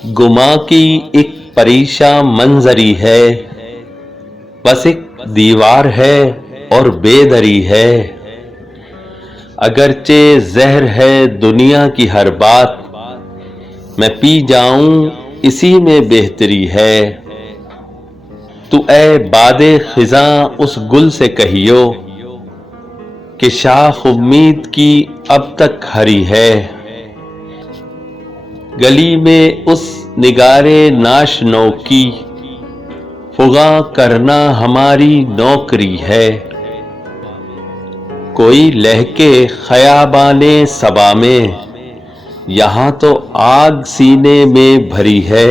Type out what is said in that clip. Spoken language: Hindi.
गुमा की एक परीशा मंजरी है, बस एक दीवार है और बेदरी है। अगरचे जहर है दुनिया की हर बात, मैं पी जाऊं इसी में बेहतरी है। तू ए बादे खिजा उस गुल से कहियो कि शाख उम्मीद की अब तक हरी है। गली में उस निगारे नाशनो की फुगा करना हमारी नौकरी है। कोई लहके खयाबाने सबा में, यहाँ तो आग सीने में भरी है।